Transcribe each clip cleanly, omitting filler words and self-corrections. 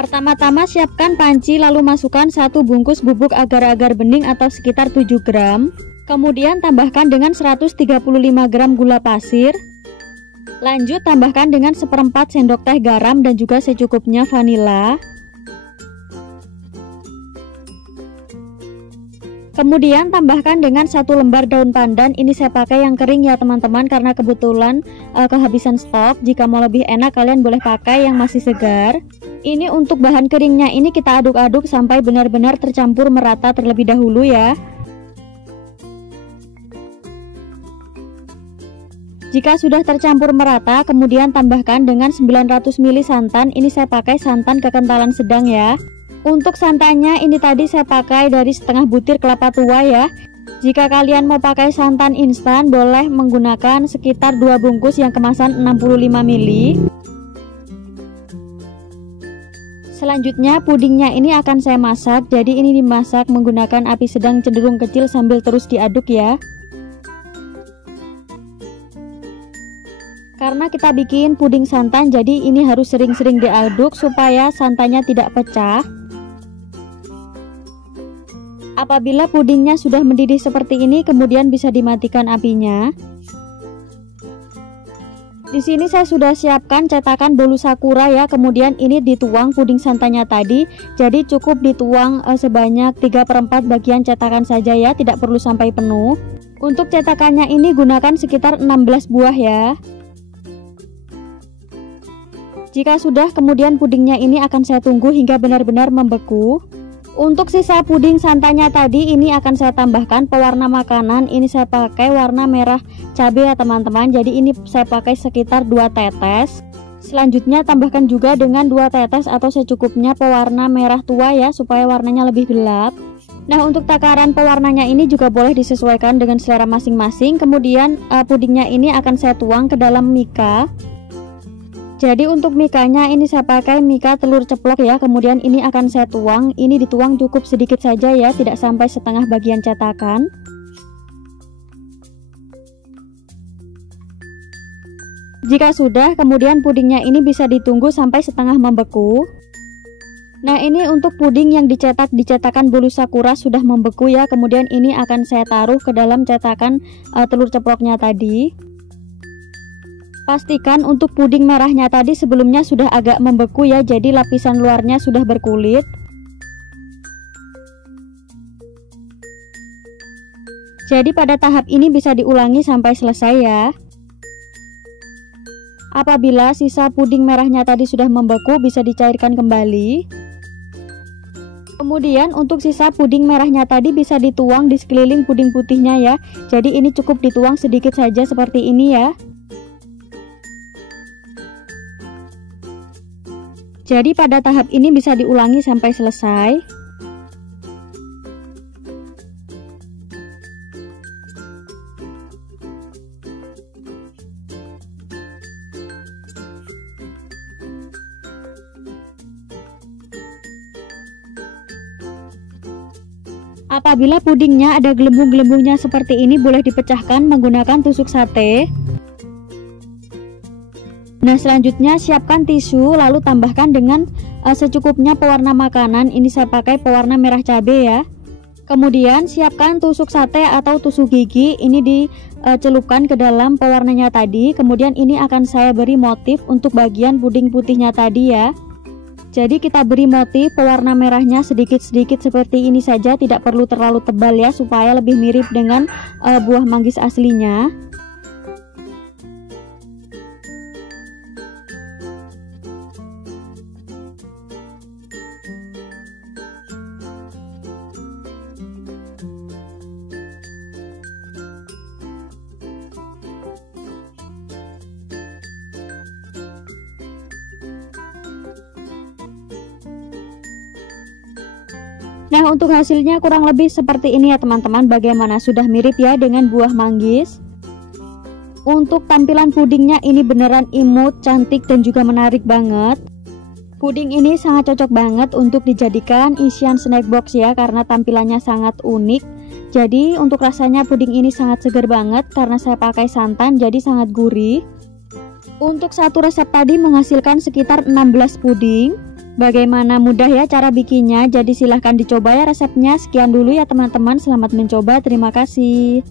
Pertama-tama siapkan panci lalu masukkan 1 bungkus bubuk agar-agar bening atau sekitar 7 gram. Kemudian tambahkan dengan 135 gram gula pasir. Lanjut tambahkan dengan 1/4 sendok teh garam dan juga secukupnya vanila. Kemudian tambahkan dengan 1 lembar daun pandan. Ini saya pakai yang kering ya teman-teman, karena kebetulan kehabisan stok. Jika mau lebih enak kalian boleh pakai yang masih segar. Ini untuk bahan keringnya ini kita aduk-aduk sampai benar-benar tercampur merata terlebih dahulu ya. Jika sudah tercampur merata, kemudian tambahkan dengan 900 ml santan. Ini saya pakai santan kekentalan sedang ya. Untuk santannya ini tadi saya pakai dari setengah butir kelapa tua ya. Jika kalian mau pakai santan instan boleh menggunakan sekitar 2 bungkus yang kemasan 65 ml. Selanjutnya pudingnya ini akan saya masak. Jadi ini dimasak menggunakan api sedang cenderung kecil sambil terus diaduk ya. Karena kita bikin puding santan, jadi ini harus sering-sering diaduk supaya santannya tidak pecah. Apabila pudingnya sudah mendidih seperti ini, kemudian bisa dimatikan apinya. Di sini saya sudah siapkan cetakan bolu sakura ya. Kemudian ini dituang puding santannya tadi. Jadi cukup dituang sebanyak 3/4 bagian cetakan saja ya, tidak perlu sampai penuh. Untuk cetakannya ini gunakan sekitar 16 buah ya. Jika sudah, kemudian pudingnya ini akan saya tunggu hingga benar-benar membeku. Untuk sisa puding santannya tadi ini akan saya tambahkan pewarna makanan. Ini saya pakai warna merah cabai ya teman-teman. Jadi ini saya pakai sekitar 2 tetes. Selanjutnya tambahkan juga dengan 2 tetes atau secukupnya pewarna merah tua ya, supaya warnanya lebih gelap. Nah, untuk takaran pewarnanya ini juga boleh disesuaikan dengan selera masing-masing. Kemudian pudingnya ini akan saya tuang ke dalam mika. Jadi untuk mikanya ini saya pakai mika telur ceplok ya. Kemudian ini akan saya tuang. Ini dituang cukup sedikit saja ya, tidak sampai setengah bagian cetakan. Jika sudah, kemudian pudingnya ini bisa ditunggu sampai setengah membeku. Nah, ini untuk puding yang dicetak di cetakan bolu sakura sudah membeku ya. Kemudian ini akan saya taruh ke dalam cetakan telur ceploknya tadi. Pastikan untuk puding merahnya tadi sebelumnya sudah agak membeku ya, jadi lapisan luarnya sudah berkulit. Jadi pada tahap ini bisa diulangi sampai selesai ya. Apabila sisa puding merahnya tadi sudah membeku, bisa dicairkan kembali. Kemudian untuk sisa puding merahnya tadi bisa dituang di sekeliling puding putihnya ya. Jadi ini cukup dituang sedikit saja seperti ini ya. Jadi pada tahap ini bisa diulangi sampai selesai. Apabila pudingnya ada gelembung-gelembungnya seperti ini, boleh dipecahkan menggunakan tusuk sate. Nah, selanjutnya siapkan tisu lalu tambahkan dengan secukupnya pewarna makanan. Ini saya pakai pewarna merah cabai ya. Kemudian siapkan tusuk sate atau tusuk gigi. Ini dicelupkan ke dalam pewarnanya tadi. Kemudian ini akan saya beri motif untuk bagian puding putihnya tadi ya. Jadi kita beri motif pewarna merahnya sedikit-sedikit seperti ini saja, tidak perlu terlalu tebal ya, supaya lebih mirip dengan buah manggis aslinya. Nah, untuk hasilnya kurang lebih seperti ini ya teman-teman. Bagaimana, sudah mirip ya dengan buah manggis? Untuk tampilan pudingnya ini beneran imut, cantik dan juga menarik banget. Puding ini sangat cocok banget untuk dijadikan isian snack box ya, karena tampilannya sangat unik. Jadi untuk rasanya puding ini sangat segar banget karena saya pakai santan, jadi sangat gurih. Untuk satu resep tadi menghasilkan sekitar 16 puding. Bagaimana mudah ya cara bikinnya, jadi silahkan dicoba ya resepnya. Sekian dulu ya teman-teman, selamat mencoba, terima kasih.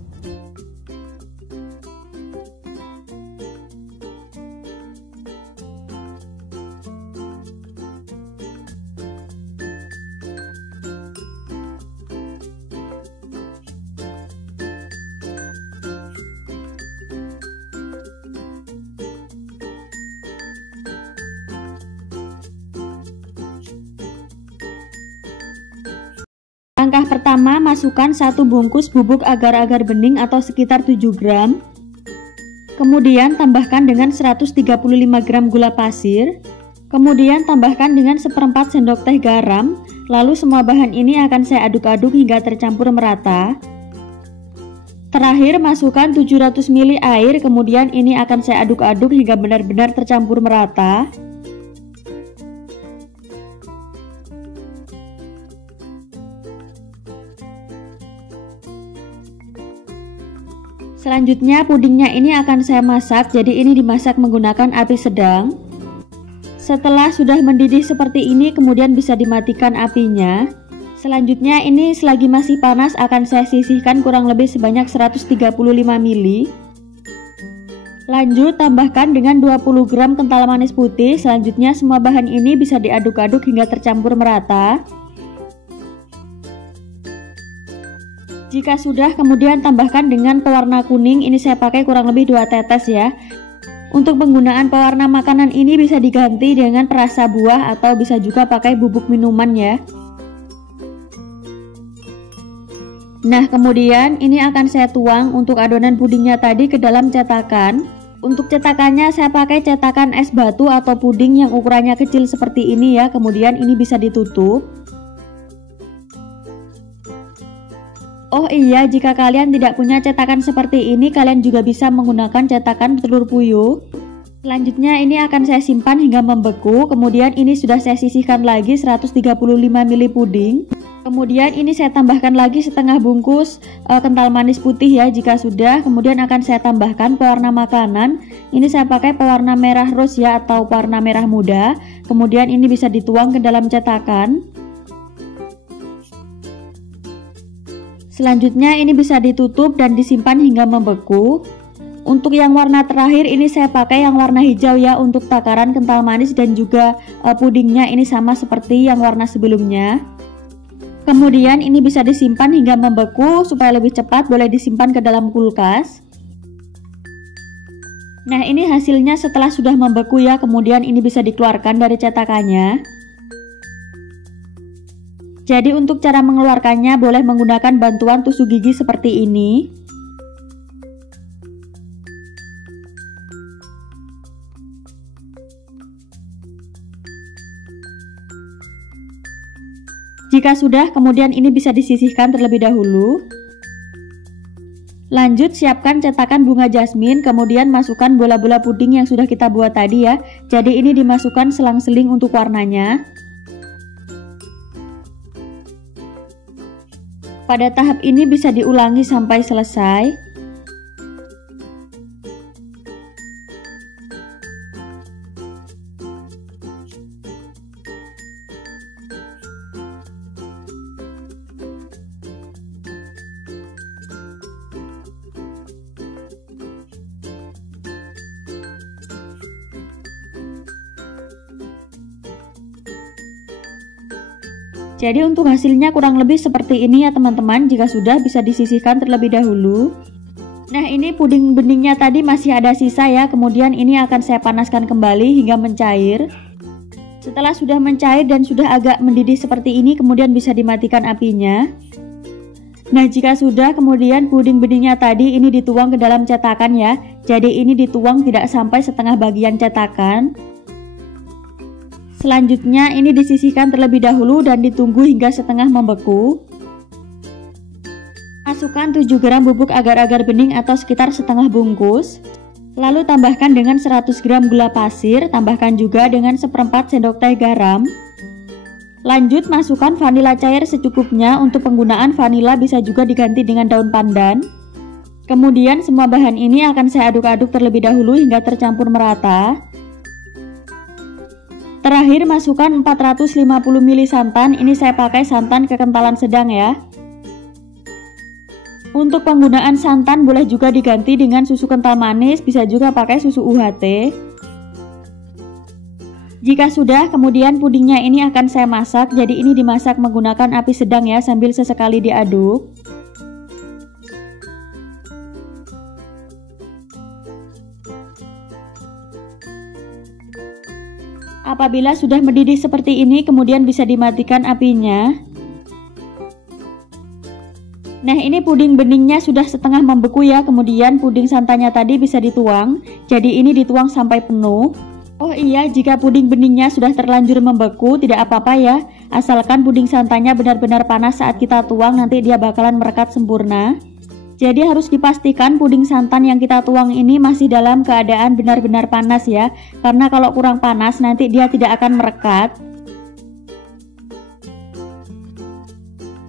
Langkah pertama, masukkan 1 bungkus bubuk agar-agar bening atau sekitar 7 gram. Kemudian tambahkan dengan 135 gram gula pasir. Kemudian tambahkan dengan 1/4 sendok teh garam. Lalu semua bahan ini akan saya aduk-aduk hingga tercampur merata. Terakhir masukkan 700 ml air, kemudian ini akan saya aduk-aduk hingga benar-benar tercampur merata. Selanjutnya pudingnya ini akan saya masak, jadi ini dimasak menggunakan api sedang. Setelah sudah mendidih seperti ini, kemudian bisa dimatikan apinya. Selanjutnya ini selagi masih panas akan saya sisihkan kurang lebih sebanyak 135 ml. Lanjut tambahkan dengan 20 gram kental manis putih. Selanjutnya semua bahan ini bisa diaduk-aduk hingga tercampur merata. Jika sudah, kemudian tambahkan dengan pewarna kuning. Ini saya pakai kurang lebih 2 tetes ya. Untuk penggunaan pewarna makanan ini bisa diganti dengan perasa buah atau bisa juga pakai bubuk minuman ya. Nah, kemudian ini akan saya tuang untuk adonan pudingnya tadi ke dalam cetakan. Untuk cetakannya saya pakai cetakan es batu atau puding yang ukurannya kecil seperti ini ya. Kemudian ini bisa ditutup. Oh iya, jika kalian tidak punya cetakan seperti ini, kalian juga bisa menggunakan cetakan telur puyuh. Selanjutnya ini akan saya simpan hingga membeku. Kemudian ini sudah saya sisihkan lagi 135 ml puding. Kemudian ini saya tambahkan lagi setengah bungkus kental manis putih ya. Jika sudah, kemudian akan saya tambahkan pewarna makanan. Ini saya pakai pewarna merah rose ya, atau warna merah muda. Kemudian ini bisa dituang ke dalam cetakan. Selanjutnya ini bisa ditutup dan disimpan hingga membeku. Untuk yang warna terakhir ini saya pakai yang warna hijau ya, untuk takaran kental manis dan juga pudingnya ini sama seperti yang warna sebelumnya. Kemudian ini bisa disimpan hingga membeku supaya lebih cepat, boleh disimpan ke dalam kulkas. Nah, ini hasilnya setelah sudah membeku ya, kemudian ini bisa dikeluarkan dari cetakannya. Jadi untuk cara mengeluarkannya boleh menggunakan bantuan tusuk gigi seperti ini. Jika sudah, kemudian ini bisa disisihkan terlebih dahulu. Lanjut siapkan cetakan bunga jasmin, kemudian masukkan bola-bola puding yang sudah kita buat tadi ya. Jadi ini dimasukkan selang-seling untuk warnanya. Pada tahap ini bisa diulangi sampai selesai. Jadi untuk hasilnya kurang lebih seperti ini ya teman-teman. Jika sudah, bisa disisihkan terlebih dahulu. Nah, ini puding beningnya tadi masih ada sisa ya. Kemudian ini akan saya panaskan kembali hingga mencair. Setelah sudah mencair dan sudah agak mendidih seperti ini, kemudian bisa dimatikan apinya. Nah, jika sudah, kemudian puding beningnya tadi ini dituang ke dalam cetakan ya. Jadi ini dituang tidak sampai setengah bagian cetakan. Selanjutnya ini disisihkan terlebih dahulu dan ditunggu hingga setengah membeku. Masukkan 7 gram bubuk agar-agar bening atau sekitar setengah bungkus. Lalu tambahkan dengan 100 gram gula pasir, tambahkan juga dengan 1/4 sendok teh garam. Lanjut masukkan vanila cair secukupnya. Untuk penggunaan vanila bisa juga diganti dengan daun pandan. Kemudian semua bahan ini akan saya aduk-aduk terlebih dahulu hingga tercampur merata. Terakhir masukkan 450 ml santan, ini saya pakai santan kekentalan sedang ya. Untuk penggunaan santan boleh juga diganti dengan susu kental manis, bisa juga pakai susu UHT. Jika sudah, kemudian pudingnya ini akan saya masak, jadi ini dimasak menggunakan api sedang ya, sambil sesekali diaduk. Apabila sudah mendidih seperti ini, kemudian bisa dimatikan apinya. Nah, ini puding beningnya sudah setengah membeku ya, kemudian puding santannya tadi bisa dituang, jadi ini dituang sampai penuh. Oh iya, jika puding beningnya sudah terlanjur membeku, tidak apa-apa ya, asalkan puding santannya benar-benar panas saat kita tuang, nanti dia bakalan merekat sempurna. Jadi harus dipastikan puding santan yang kita tuang ini masih dalam keadaan benar-benar panas ya, karena kalau kurang panas nanti dia tidak akan merekat.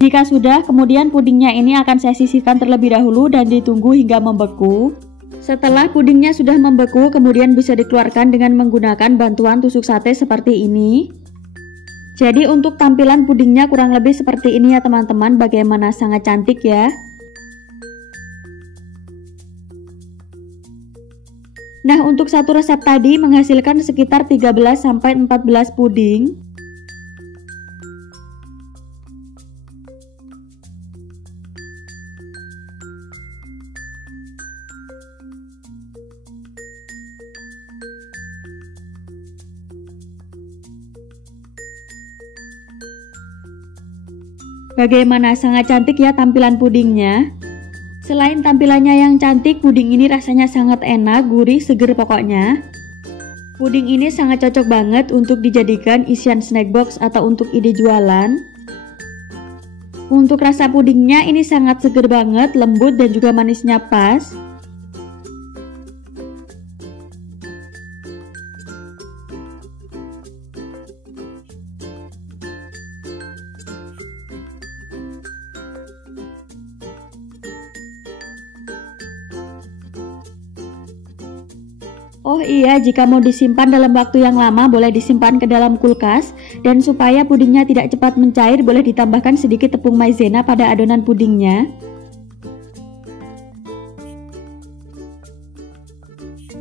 Jika sudah, kemudian pudingnya ini akan saya sisihkan terlebih dahulu dan ditunggu hingga membeku. Setelah pudingnya sudah membeku, kemudian bisa dikeluarkan dengan menggunakan bantuan tusuk sate seperti ini. Jadi untuk tampilan pudingnya kurang lebih seperti ini ya teman-teman, bagaimana sangat cantik ya. Nah, untuk satu resep tadi menghasilkan sekitar 13-14 puding. Bagaimana sangat cantik ya tampilan pudingnya. Selain tampilannya yang cantik, puding ini rasanya sangat enak, gurih, seger pokoknya. Puding ini sangat cocok banget untuk dijadikan isian snack box atau untuk ide jualan. Untuk rasa pudingnya ini sangat seger banget, lembut dan juga manisnya pas. Oh iya, jika mau disimpan dalam waktu yang lama boleh disimpan ke dalam kulkas, dan supaya pudingnya tidak cepat mencair boleh ditambahkan sedikit tepung maizena pada adonan pudingnya.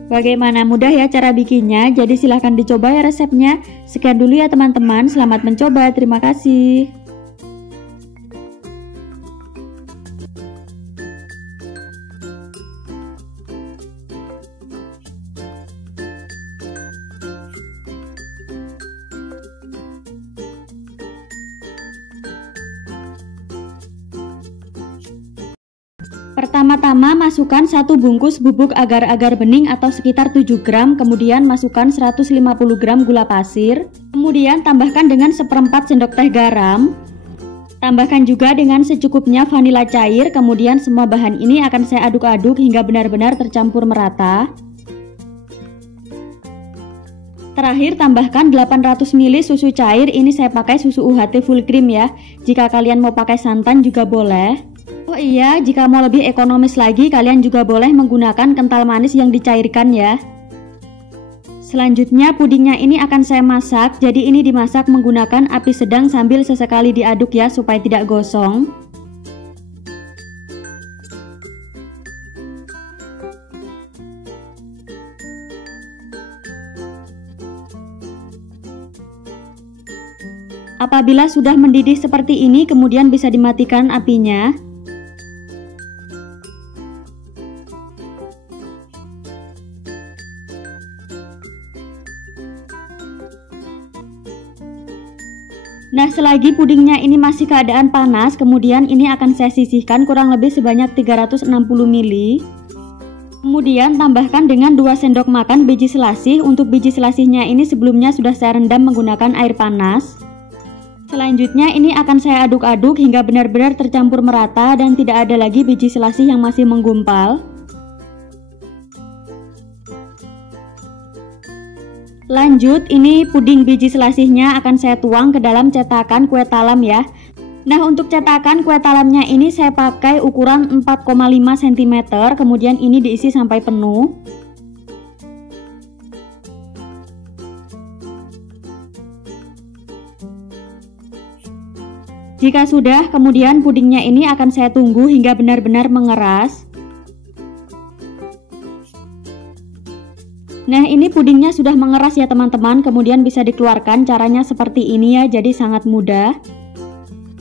Bagaimana mudah ya cara bikinnya, jadi silahkan dicoba ya resepnya. Sekian dulu ya teman-teman, selamat mencoba, terima kasih. Pertama-tama masukkan 1 bungkus bubuk agar-agar bening atau sekitar 7 gram, kemudian masukkan 150 gram gula pasir, kemudian tambahkan dengan 1/4 sendok teh garam. Tambahkan juga dengan secukupnya vanila cair, kemudian semua bahan ini akan saya aduk-aduk hingga benar-benar tercampur merata. Terakhir tambahkan 800 ml susu cair, ini saya pakai susu UHT full cream ya. Jika kalian mau pakai santan juga boleh. Oh iya, jika mau lebih ekonomis lagi kalian juga boleh menggunakan kental manis yang dicairkan ya. Selanjutnya pudingnya ini akan saya masak, jadi ini dimasak menggunakan api sedang sambil sesekali diaduk ya supaya tidak gosong. Apabila sudah mendidih seperti ini, kemudian bisa dimatikan apinya. Nah, selagi pudingnya ini masih keadaan panas, kemudian ini akan saya sisihkan kurang lebih sebanyak 360 ml. Kemudian tambahkan dengan 2 sendok makan biji selasih. Untuk biji selasihnya ini sebelumnya sudah saya rendam menggunakan air panas. Selanjutnya ini akan saya aduk-aduk hingga benar-benar tercampur merata dan tidak ada lagi biji selasih yang masih menggumpal. Lanjut, ini puding biji selasihnya akan saya tuang ke dalam cetakan kue talam ya. Nah, untuk cetakan kue talamnya ini saya pakai ukuran 4,5 cm, kemudian ini diisi sampai penuh. Jika sudah, kemudian pudingnya ini akan saya tunggu hingga benar-benar mengeras. Nah, ini pudingnya sudah mengeras ya teman-teman, kemudian bisa dikeluarkan. Caranya seperti ini ya, jadi sangat mudah.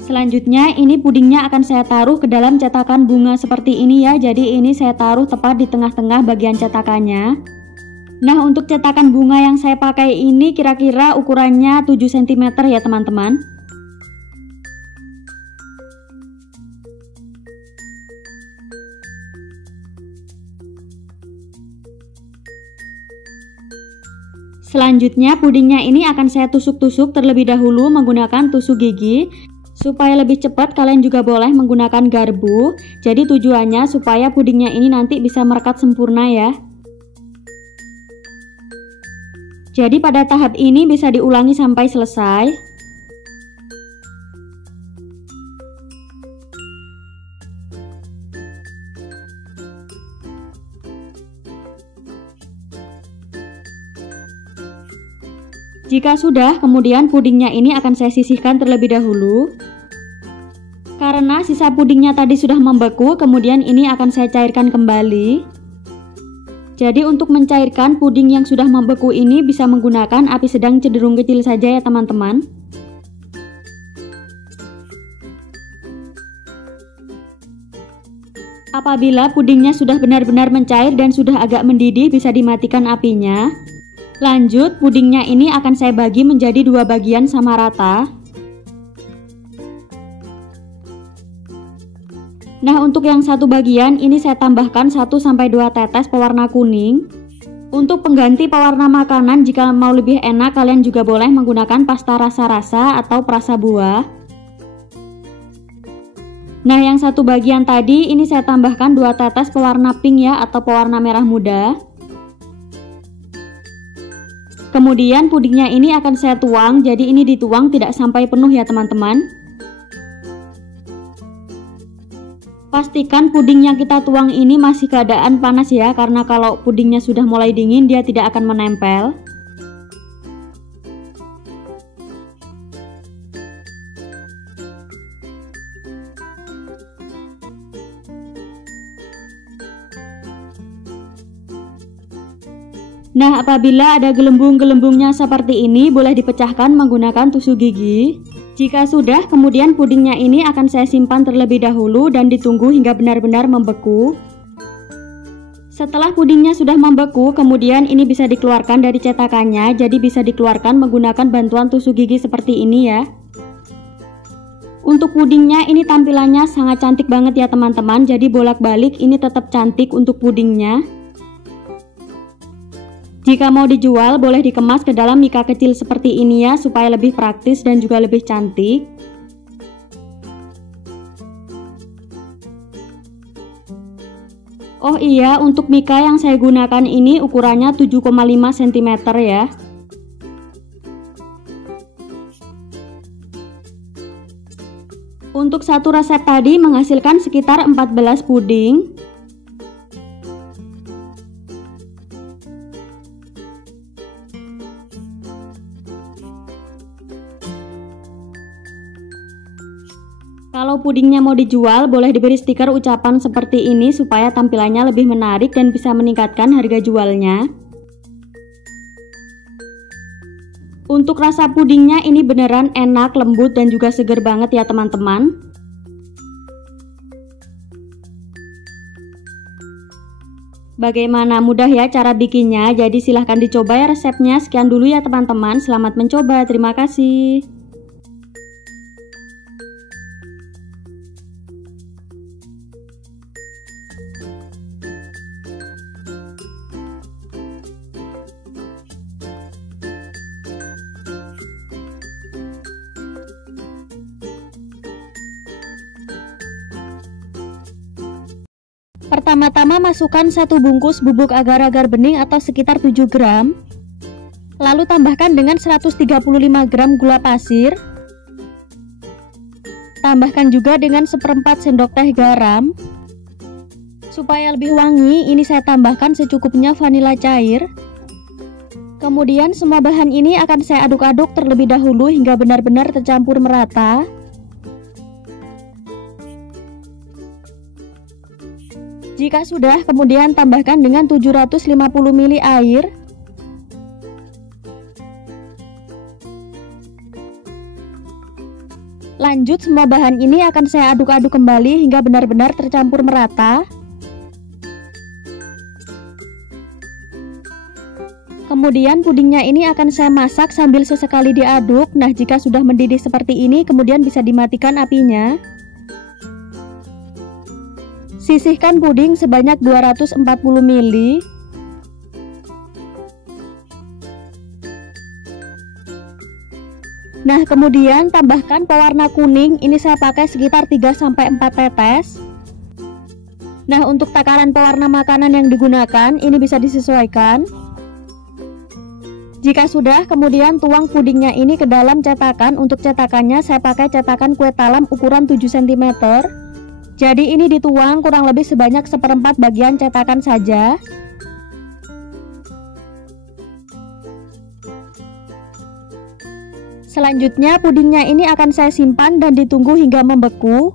Selanjutnya, ini pudingnya akan saya taruh ke dalam cetakan bunga seperti ini ya. Jadi ini saya taruh tepat di tengah-tengah bagian cetakannya. Nah, untuk cetakan bunga yang saya pakai ini kira-kira ukurannya 7 cm ya teman-teman. Selanjutnya pudingnya ini akan saya tusuk-tusuk terlebih dahulu menggunakan tusuk gigi. Supaya lebih cepat kalian juga boleh menggunakan garpu. Jadi tujuannya supaya pudingnya ini nanti bisa merekat sempurna ya. Jadi pada tahap ini bisa diulangi sampai selesai. Jika sudah, kemudian pudingnya ini akan saya sisihkan terlebih dahulu. Karena sisa pudingnya tadi sudah membeku, kemudian ini akan saya cairkan kembali. Jadi untuk mencairkan puding yang sudah membeku ini bisa menggunakan api sedang cenderung kecil saja ya teman-teman. Apabila pudingnya sudah benar-benar mencair dan sudah agak mendidih, bisa dimatikan apinya. Lanjut, pudingnya ini akan saya bagi menjadi 2 bagian sama rata. Nah, untuk yang satu bagian ini saya tambahkan 1-2 tetes pewarna kuning. Untuk pengganti pewarna makanan, jika mau lebih enak kalian juga boleh menggunakan pasta rasa-rasa atau perasa buah. Nah, yang satu bagian tadi ini saya tambahkan 2 tetes pewarna pink ya atau pewarna merah muda. Kemudian pudingnya ini akan saya tuang, jadi ini dituang tidak sampai penuh ya teman-teman. Pastikan puding yang kita tuang ini masih keadaan panas ya, karena kalau pudingnya sudah mulai dingin dia tidak akan menempel. Nah, apabila ada gelembung-gelembungnya seperti ini, boleh dipecahkan menggunakan tusuk gigi. Jika sudah, kemudian pudingnya ini akan saya simpan terlebih dahulu dan ditunggu hingga benar-benar membeku. Setelah pudingnya sudah membeku, kemudian ini bisa dikeluarkan dari cetakannya, jadi bisa dikeluarkan menggunakan bantuan tusuk gigi seperti ini ya. Untuk pudingnya ini tampilannya sangat cantik banget ya teman-teman, jadi bolak-balik ini tetap cantik untuk pudingnya. Jika mau dijual, boleh dikemas ke dalam mika kecil seperti ini ya, supaya lebih praktis dan juga lebih cantik. Oh iya, untuk mika yang saya gunakan ini ukurannya 7,5 cm ya. Untuk satu resep tadi menghasilkan sekitar 14 puding. Kalau pudingnya mau dijual, boleh diberi stiker ucapan seperti ini supaya tampilannya lebih menarik dan bisa meningkatkan harga jualnya. Untuk rasa pudingnya ini beneran enak, lembut, dan juga seger banget ya teman-teman. Bagaimana, mudah ya cara bikinnya, jadi silahkan dicoba ya resepnya. Sekian dulu ya teman-teman, selamat mencoba, terima kasih. Pertama-tama masukkan 1 bungkus bubuk agar-agar bening atau sekitar 7 gram. Lalu tambahkan dengan 135 gram gula pasir. Tambahkan juga dengan 1/4 sendok teh garam. Supaya lebih wangi, ini saya tambahkan secukupnya vanila cair. Kemudian semua bahan ini akan saya aduk-aduk terlebih dahulu hingga benar-benar tercampur merata. Jika sudah, kemudian tambahkan dengan 750 ml air. Lanjut, semua bahan ini akan saya aduk-aduk kembali hingga benar-benar tercampur merata. Kemudian pudingnya ini akan saya masak sambil sesekali diaduk. Nah, jika sudah mendidih seperti ini, kemudian bisa dimatikan apinya. Sisihkan puding sebanyak 240 ml. Nah, kemudian tambahkan pewarna kuning. Ini saya pakai sekitar 3-4 tetes. Nah, untuk takaran pewarna makanan yang digunakan ini bisa disesuaikan. Jika sudah, kemudian tuang pudingnya ini ke dalam cetakan. Untuk cetakannya saya pakai cetakan kue talam ukuran 7 cm. Jadi ini dituang kurang lebih sebanyak 1/4 bagian cetakan saja. Selanjutnya pudingnya ini akan saya simpan dan ditunggu hingga membeku.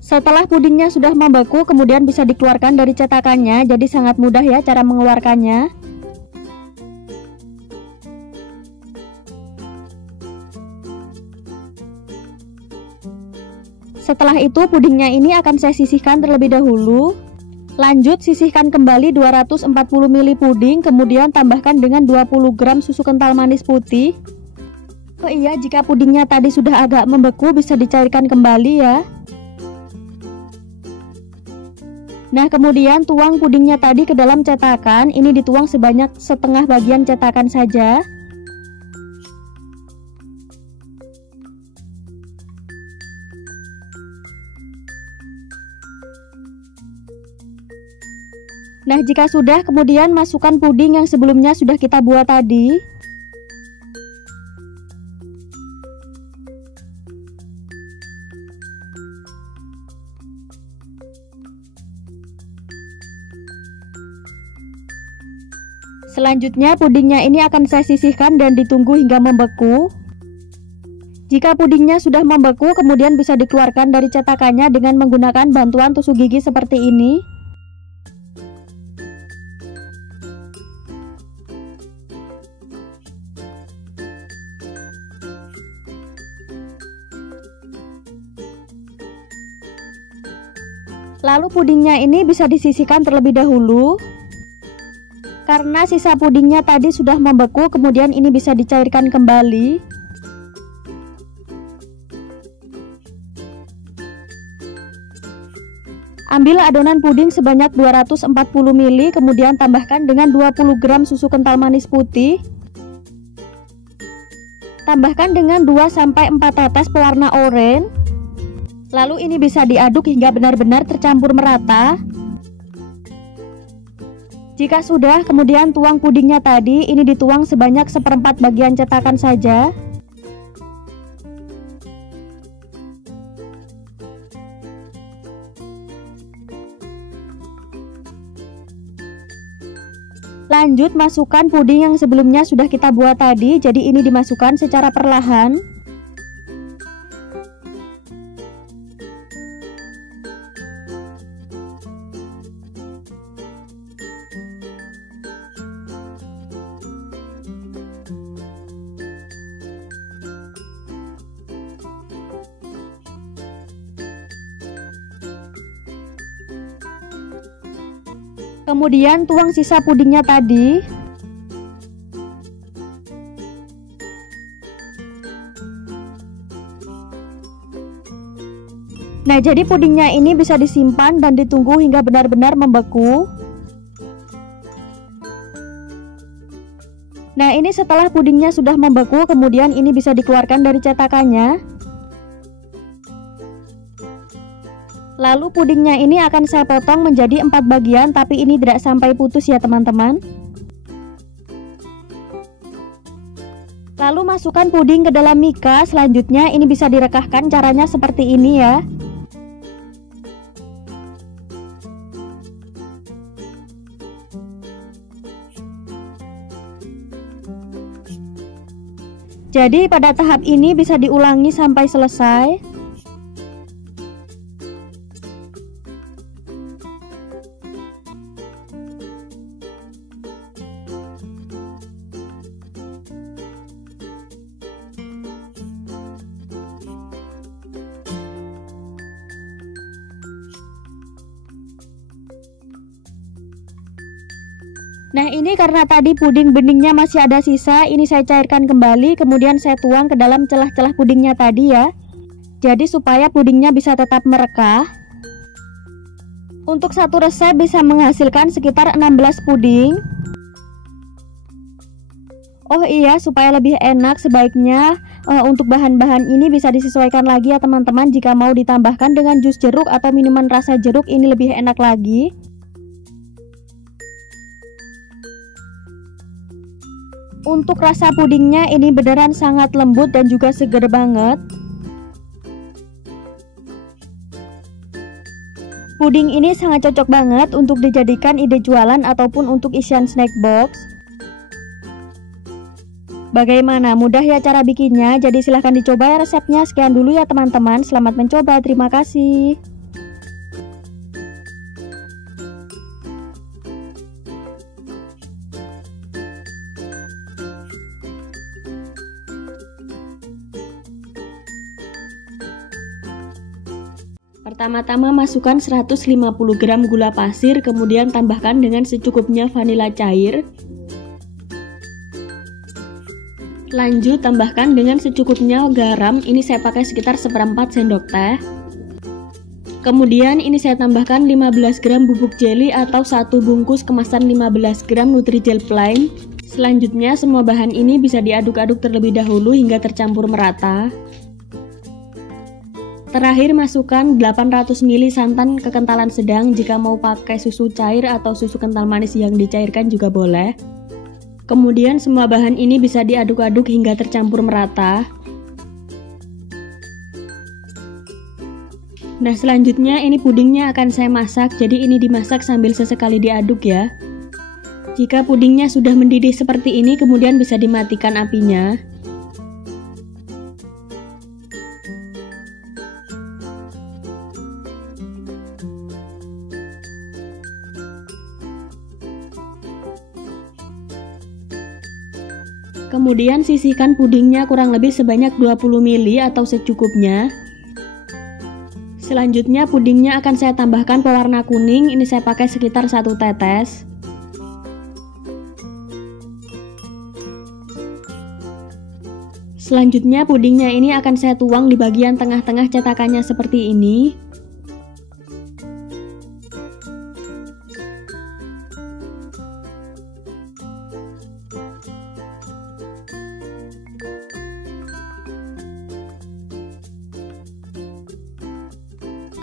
Setelah pudingnya sudah membeku, kemudian bisa dikeluarkan dari cetakannya. Jadi sangat mudah ya cara mengeluarkannya. Setelah itu pudingnya ini akan saya sisihkan terlebih dahulu. Lanjut, sisihkan kembali 240 ml puding, kemudian tambahkan dengan 20 gram susu kental manis putih. Oh iya, jika pudingnya tadi sudah agak membeku bisa dicairkan kembali ya. Nah, kemudian tuang pudingnya tadi ke dalam cetakan. Ini dituang sebanyak setengah bagian cetakan saja. Nah, jika sudah, kemudian masukkan puding yang sebelumnya sudah kita buat tadi. Selanjutnya pudingnya ini akan saya sisihkan dan ditunggu hingga membeku. Jika pudingnya sudah membeku, kemudian bisa dikeluarkan dari cetakannya dengan menggunakan bantuan tusuk gigi seperti ini. Lalu pudingnya ini bisa disisihkan terlebih dahulu. Karena sisa pudingnya tadi sudah membeku, kemudian ini bisa dicairkan kembali. Ambil adonan puding sebanyak 240 ml, kemudian tambahkan dengan 20 gram susu kental manis putih. Tambahkan dengan 2-4 tetes pewarna oranye. Lalu ini bisa diaduk hingga benar-benar tercampur merata. Jika sudah, kemudian tuang pudingnya tadi. Ini dituang sebanyak 1/4 bagian cetakan saja. Lanjut, masukkan puding yang sebelumnya sudah kita buat tadi. Jadi ini dimasukkan secara perlahan. Kemudian tuang sisa pudingnya tadi. Nah, jadi pudingnya ini bisa disimpan dan ditunggu hingga benar-benar membeku. Nah, ini setelah pudingnya sudah membeku, kemudian ini bisa dikeluarkan dari cetakannya. Lalu pudingnya ini akan saya potong menjadi 4 bagian, tapi ini tidak sampai putus ya teman-teman. Lalu masukkan puding ke dalam mika. Selanjutnya ini bisa direkahkan, caranya seperti ini ya. Jadi pada tahap ini bisa diulangi sampai selesai. Nah ini karena tadi puding beningnya masih ada sisa, ini saya cairkan kembali, kemudian saya tuang ke dalam celah-celah pudingnya tadi ya. Jadi supaya pudingnya bisa tetap merekah. Untuk satu resep bisa menghasilkan sekitar 16 puding. Oh iya, supaya lebih enak sebaiknya untuk bahan-bahan ini bisa disesuaikan lagi ya teman-teman. Jika mau ditambahkan dengan jus jeruk atau minuman rasa jeruk ini lebih enak lagi. Untuk rasa pudingnya ini beneran sangat lembut dan juga seger banget. Puding ini sangat cocok banget untuk dijadikan ide jualan ataupun untuk isian snack box. Bagaimana, mudah ya cara bikinnya? Jadi silahkan dicoba ya resepnya. Sekian dulu ya teman-teman, selamat mencoba, terima kasih. Pertama-tama masukkan 150 gram gula pasir, kemudian tambahkan dengan secukupnya vanila cair. Lanjut tambahkan dengan secukupnya garam, ini saya pakai sekitar seperempat sendok teh. Kemudian ini saya tambahkan 15 gram bubuk jeli atau 1 bungkus kemasan 15 gram Nutrijel plain. Selanjutnya semua bahan ini bisa diaduk-aduk terlebih dahulu hingga tercampur merata. Terakhir masukkan 800 ml santan kekentalan sedang, jika mau pakai susu cair atau susu kental manis yang dicairkan juga boleh. Kemudian semua bahan ini bisa diaduk-aduk hingga tercampur merata. Nah selanjutnya ini pudingnya akan saya masak, jadi ini dimasak sambil sesekali diaduk ya. Jika pudingnya sudah mendidih seperti ini kemudian bisa dimatikan apinya. Kemudian sisihkan pudingnya kurang lebih sebanyak 20 ml atau secukupnya. Selanjutnya pudingnya akan saya tambahkan pewarna kuning, ini saya pakai sekitar 1 tetes. Selanjutnya pudingnya ini akan saya tuang di bagian tengah-tengah cetakannya seperti ini.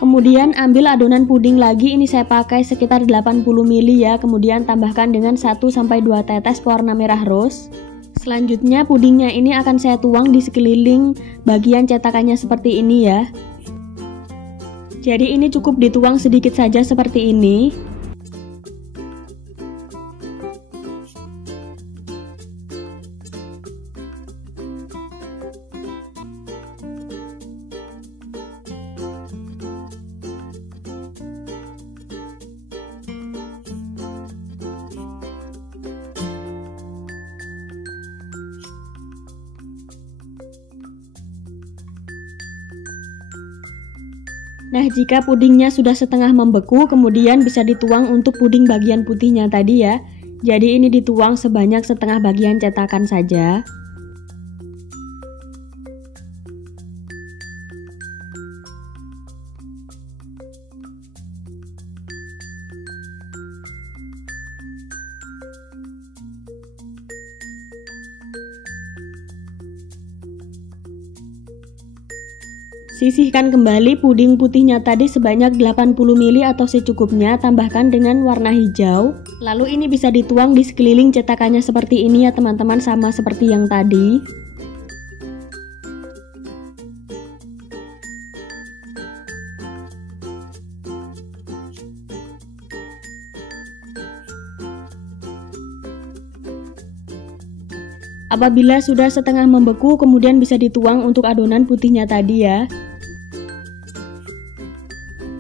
Kemudian ambil adonan puding lagi, ini saya pakai sekitar 80 ml ya, kemudian tambahkan dengan 1-2 tetes pewarna merah rose. Selanjutnya pudingnya ini akan saya tuang di sekeliling bagian cetakannya seperti ini ya. Jadi ini cukup dituang sedikit saja seperti ini. Nah, jika pudingnya sudah setengah membeku, kemudian bisa dituang untuk puding bagian putihnya tadi ya. Jadi ini dituang sebanyak setengah bagian cetakan saja. Sisihkan kembali puding putihnya tadi sebanyak 80 ml atau secukupnya, tambahkan dengan warna hijau. Lalu ini bisa dituang di sekeliling cetakannya seperti ini ya teman-teman, sama seperti yang tadi. Apabila sudah setengah membeku, kemudian bisa dituang untuk adonan putihnya tadi ya.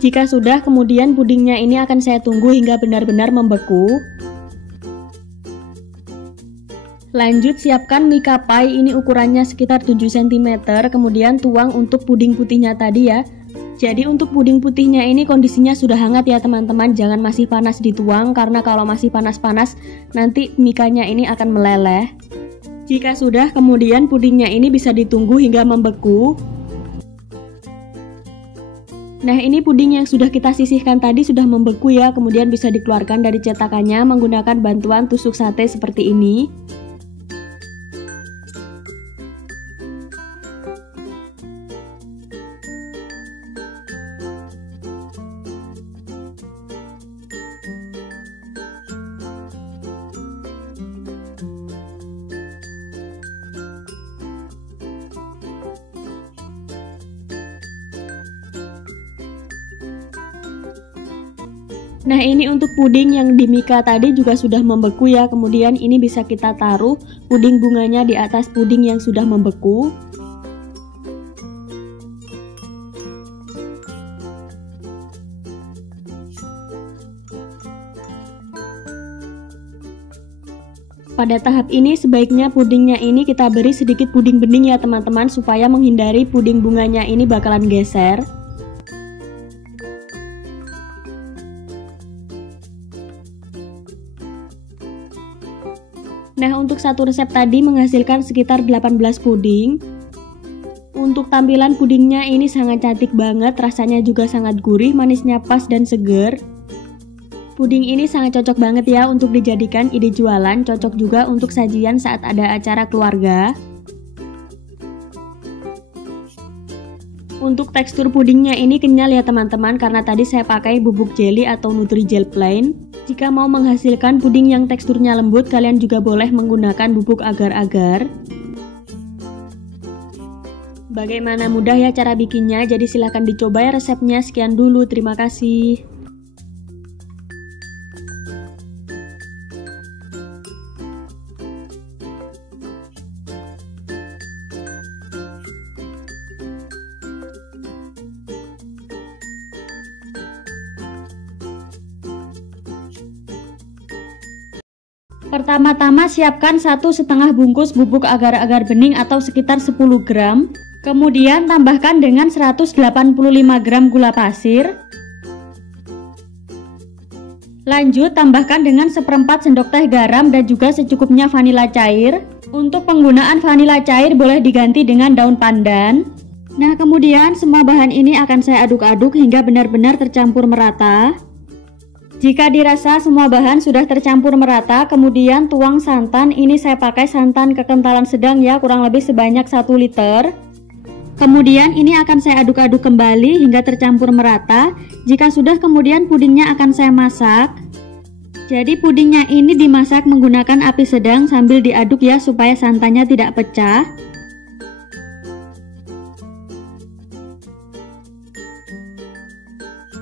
Jika sudah, kemudian pudingnya ini akan saya tunggu hingga benar-benar membeku. Lanjut siapkan mika pie, ini ukurannya sekitar 7 cm, kemudian tuang untuk puding putihnya tadi ya. Jadi untuk puding putihnya ini kondisinya sudah hangat ya teman-teman, jangan masih panas dituang karena kalau masih panas-panas nanti mikanya ini akan meleleh. Jika sudah, kemudian pudingnya ini bisa ditunggu hingga membeku. Nah, ini puding yang sudah kita sisihkan tadi sudah membeku ya, kemudian bisa dikeluarkan dari cetakannya menggunakan bantuan tusuk sate seperti ini. Nah, ini untuk puding yang di mika tadi juga sudah membeku ya, kemudian ini bisa kita taruh puding bunganya di atas puding yang sudah membeku. Pada tahap ini sebaiknya pudingnya ini kita beri sedikit puding bening ya teman-teman, supaya menghindari puding bunganya ini bakalan geser. Nah, untuk satu resep tadi menghasilkan sekitar 18 puding. Untuk tampilan pudingnya ini sangat cantik banget, rasanya juga sangat gurih, manisnya pas dan seger. Puding ini sangat cocok banget ya untuk dijadikan ide jualan, cocok juga untuk sajian saat ada acara keluarga. Untuk tekstur pudingnya ini kenyal ya teman-teman, karena tadi saya pakai bubuk jelly atau Nutrijel plain. Jika mau menghasilkan puding yang teksturnya lembut, kalian juga boleh menggunakan bubuk agar-agar. Bagaimana mudah ya cara bikinnya, jadi silahkan dicoba ya resepnya. Sekian dulu, terima kasih. Pertama-tama siapkan 1,5 bungkus bubuk agar-agar bening atau sekitar 10 gram. Kemudian tambahkan dengan 185 gram gula pasir. Lanjut tambahkan dengan 1/4 sendok teh garam dan juga secukupnya vanila cair. Untuk penggunaan vanila cair boleh diganti dengan daun pandan. Nah, kemudian semua bahan ini akan saya aduk-aduk hingga benar-benar tercampur merata. Jika dirasa semua bahan sudah tercampur merata, kemudian tuang santan. Ini saya pakai santan kekentalan sedang ya, kurang lebih sebanyak 1 liter. Kemudian ini akan saya aduk-aduk kembali hingga tercampur merata. Jika sudah, kemudian pudingnya akan saya masak. Jadi pudingnya ini dimasak menggunakan api sedang sambil diaduk ya, supaya santannya tidak pecah.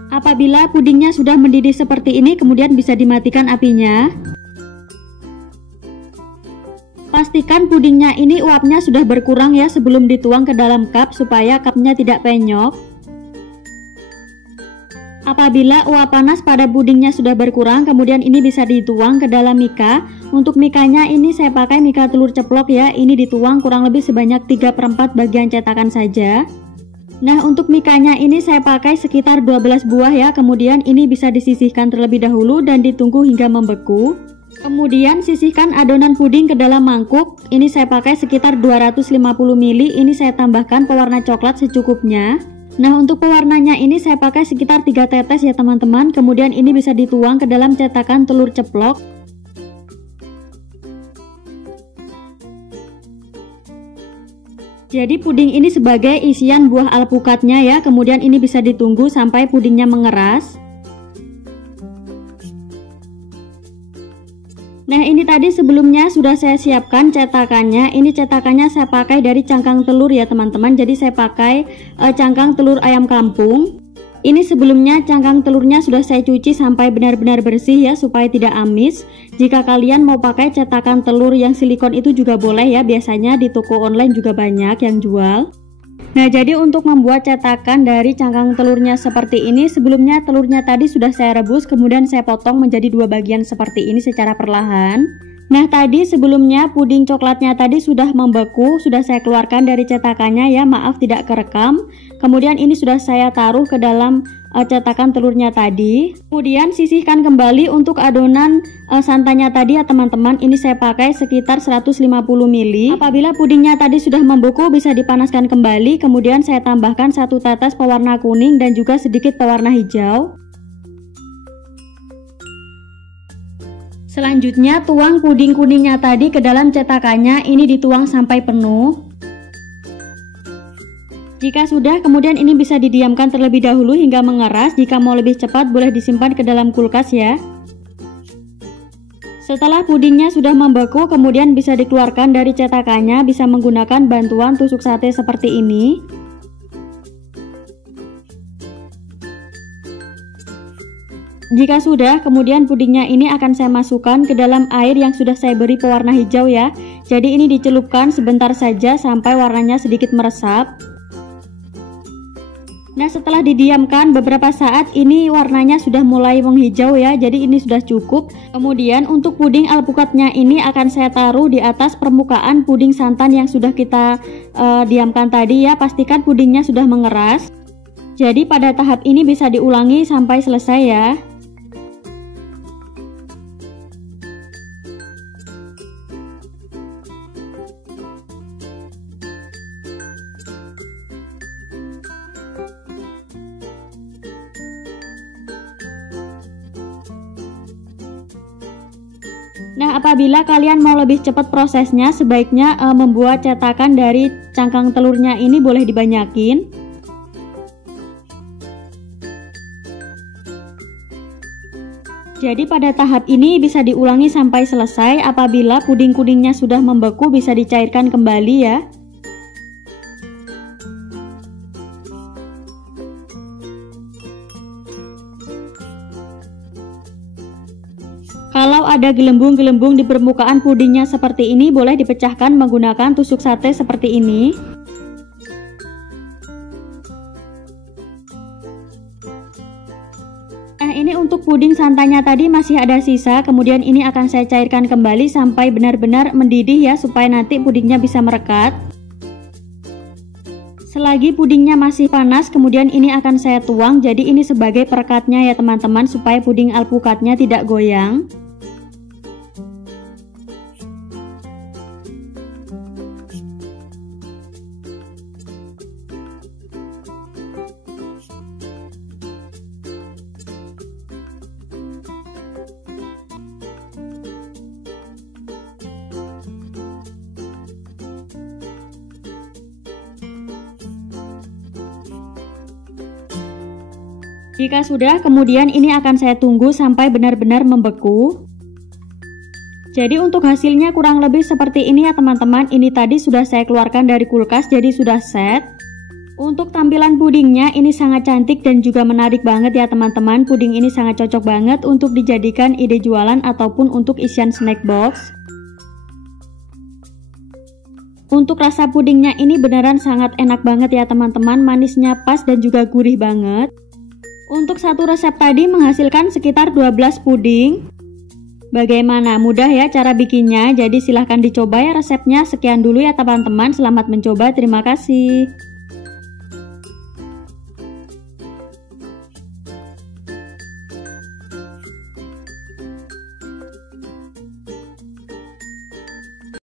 Apabila pudingnya sudah mendidih seperti ini, kemudian bisa dimatikan apinya. Pastikan pudingnya ini uapnya sudah berkurang ya sebelum dituang ke dalam cup, supaya cupnya tidak penyok. Apabila uap panas pada pudingnya sudah berkurang, kemudian ini bisa dituang ke dalam mika. Untuk mikanya ini saya pakai mika telur ceplok ya, ini dituang kurang lebih sebanyak 3/4 bagian cetakan saja. Nah, untuk mikanya ini saya pakai sekitar 12 buah ya, kemudian ini bisa disisihkan terlebih dahulu dan ditunggu hingga membeku. Kemudian sisihkan adonan puding ke dalam mangkuk, ini saya pakai sekitar 250 ml, ini saya tambahkan pewarna coklat secukupnya. Nah, untuk pewarnanya ini saya pakai sekitar 3 tetes ya teman-teman, kemudian ini bisa dituang ke dalam cetakan telur ceplok. Jadi puding ini sebagai isian buah alpukatnya ya, kemudian ini bisa ditunggu sampai pudingnya mengeras. Nah, ini tadi sebelumnya sudah saya siapkan cetakannya. Ini cetakannya saya pakai dari cangkang telur ya teman-teman, jadi saya pakai cangkang telur ayam kampung. Ini sebelumnya cangkang telurnya sudah saya cuci sampai benar-benar bersih ya, supaya tidak amis. Jika kalian mau pakai cetakan telur yang silikon itu juga boleh ya, biasanya di toko online juga banyak yang jual. Nah, jadi untuk membuat cetakan dari cangkang telurnya seperti ini, sebelumnya telurnya tadi sudah saya rebus, kemudian saya potong menjadi 2 bagian seperti ini secara perlahan. Nah, tadi sebelumnya puding coklatnya tadi sudah membeku, sudah saya keluarkan dari cetakannya ya, maaf tidak kerekam. Kemudian ini sudah saya taruh ke dalam cetakan telurnya tadi. Kemudian sisihkan kembali untuk adonan santannya tadi ya teman-teman. Ini saya pakai sekitar 150 ml. Apabila pudingnya tadi sudah membeku bisa dipanaskan kembali. Kemudian saya tambahkan 1 tetes pewarna kuning dan juga sedikit pewarna hijau. Selanjutnya tuang puding kuningnya tadi ke dalam cetakannya, ini dituang sampai penuh. Jika sudah, kemudian ini bisa didiamkan terlebih dahulu hingga mengeras. Jika mau lebih cepat boleh disimpan ke dalam kulkas ya. Setelah pudingnya sudah membeku, kemudian bisa dikeluarkan dari cetakannya, bisa menggunakan bantuan tusuk sate seperti ini. Jika sudah, kemudian pudingnya ini akan saya masukkan ke dalam air yang sudah saya beri pewarna hijau ya. Jadi ini dicelupkan sebentar saja sampai warnanya sedikit meresap. Nah, setelah didiamkan beberapa saat ini warnanya sudah mulai menghijau ya. Jadi ini sudah cukup. Kemudian untuk puding alpukatnya ini akan saya taruh di atas permukaan puding santan yang sudah kita diamkan tadi ya. Pastikan pudingnya sudah mengeras. Jadi pada tahap ini bisa diulangi sampai selesai ya. Nah, apabila kalian mau lebih cepat prosesnya, sebaiknya membuat cetakan dari cangkang telurnya ini boleh dibanyakin. Jadi pada tahap ini bisa diulangi sampai selesai. Apabila puding-pudingnya sudah membeku bisa dicairkan kembali ya. Kalau ada gelembung-gelembung di permukaan pudingnya seperti ini, boleh dipecahkan menggunakan tusuk sate seperti ini. Nah, ini untuk puding santannya tadi masih ada sisa, kemudian ini akan saya cairkan kembali sampai benar-benar mendidih ya, supaya nanti pudingnya bisa merekat. Selagi pudingnya masih panas, kemudian ini akan saya tuang, jadi ini sebagai perekatnya ya teman-teman, supaya puding alpukatnya tidak goyang. Jika sudah, kemudian ini akan saya tunggu sampai benar-benar membeku. Jadi untuk hasilnya kurang lebih seperti ini ya teman-teman. Ini tadi sudah saya keluarkan dari kulkas, jadi sudah set. Untuk tampilan pudingnya ini sangat cantik dan juga menarik banget ya teman-teman. Puding ini sangat cocok banget untuk dijadikan ide jualan ataupun untuk isian snack box. Untuk rasa pudingnya ini beneran sangat enak banget ya teman-teman. Manisnya pas dan juga gurih banget. Untuk satu resep tadi menghasilkan sekitar 12 puding. Bagaimana? Mudah ya cara bikinnya. Jadi silahkan dicoba ya resepnya. Sekian dulu ya teman-teman. Selamat mencoba. Terima kasih.